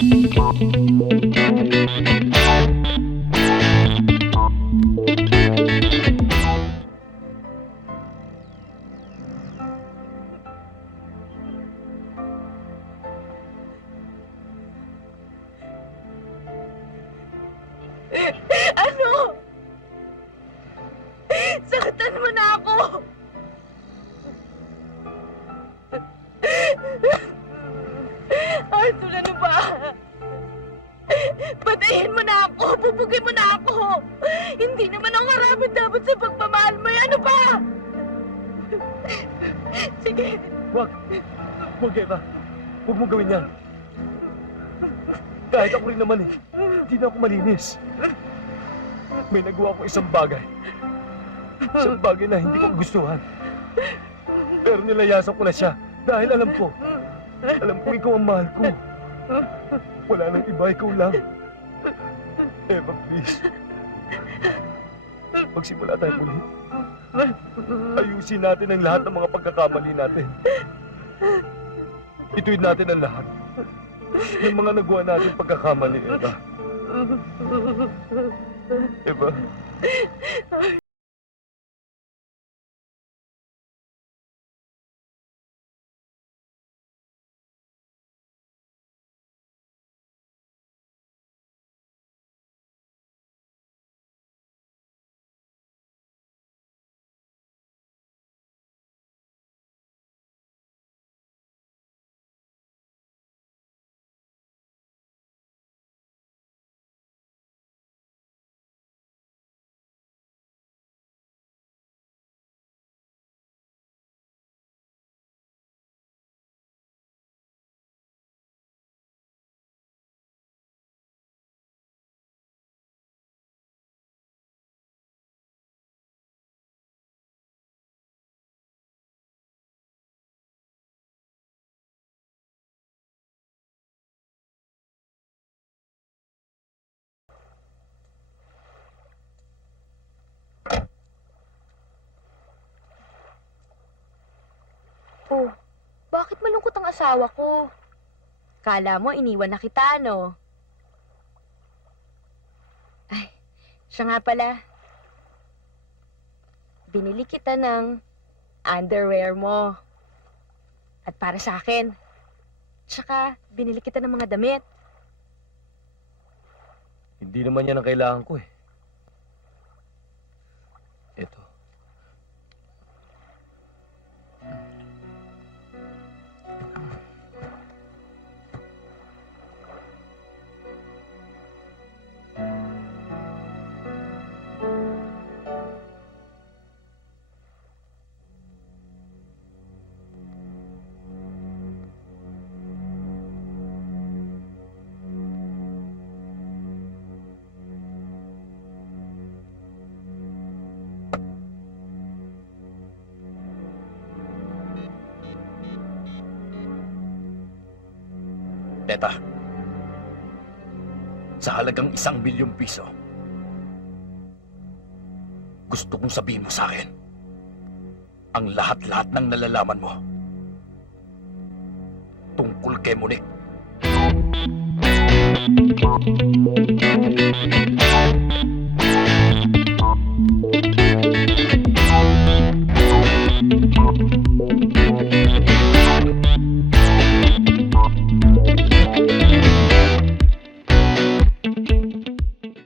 Ano? Saktan mo na ako! Arthur, ano ba? Patayin mo na ako! Bubugin mo na ako! Hindi naman ako karapat dapat sa pagmamahal mo. Ano ba? Sige. Wag! Wag, Eva! Huwag mo gawin yan! Kahit ako rin naman eh, hindi na ako malinis. May nagawa ko isang bagay. Isang bagay na hindi ko gustuhan. Pero nilayasan ko na siya dahil alam ko ikaw ang mahal ko. Wala nang iba, ikaw lang. Eva, please. Magsimula tayo muli. Ayusin natin ang lahat ng mga pagkakamali natin. Ituwid natin ang lahat. Yung mga nagawa natin pagkakamali, Eva. Eva. Oh, bakit malungkot ang asawa ko? Kala mo iniwan na kita, no? Ay, siya nga pala. Binili kita ng underwear mo. At para sa akin. Tsaka, binili kita ng mga damit. Hindi naman yan ang kailangan ko eh. Ito. Teta, sa halagang 1,000,000 piso, gusto kong sabihin mo sa akin ang lahat-lahat ng nalalaman mo tungkol kay Monique.